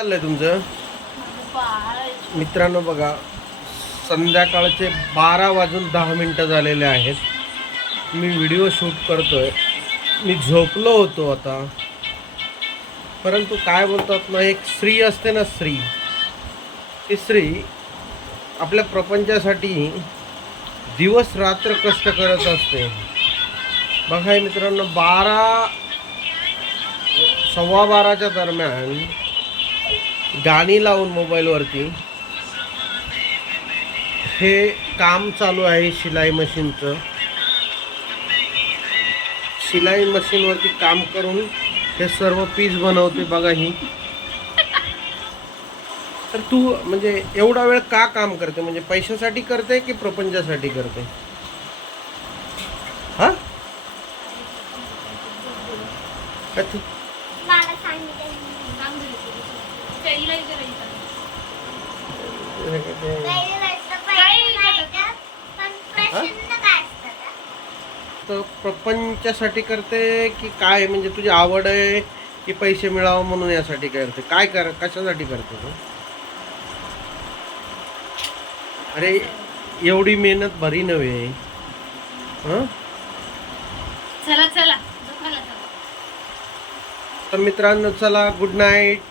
चाललंय तुमचं मित्रांनो? बघा, संध्याकाळचे 12:10 झालेले आहेत. मी व्हिडिओ शूट करतोय. मी झोपलो होतो आता, परंतु काय बोलतात ना, एक स्त्री असते ना, स्त्री, ती स्त्री आपल्या प्रपंचासाठी दिवस रात्र कष्ट करत असते. बघा हे मित्रांनो, 12:15 दरम्यान गाणी लावून मोबाईलवरती हे काम चालू आहे. शिलाई मशीनचं, शिलाई मशीनवरती काम करून हे सर्व पीस बनवते. बघा ही. तर तू म्हणजे एवढा वेळ का काम करते? म्हणजे पैशासाठी करते की प्रपंचासाठी करते? हा, तर प्रपंचासाठी करते की काय? म्हणजे तुझी आवड आहे की पैसे मिळावं म्हणून यासाठी करते? काय कशासाठी करते तू? अरे एवढी मेहनत भरी नव्हे. हं? चला चला. तर मित्रांनो, चला, गुड नाईट.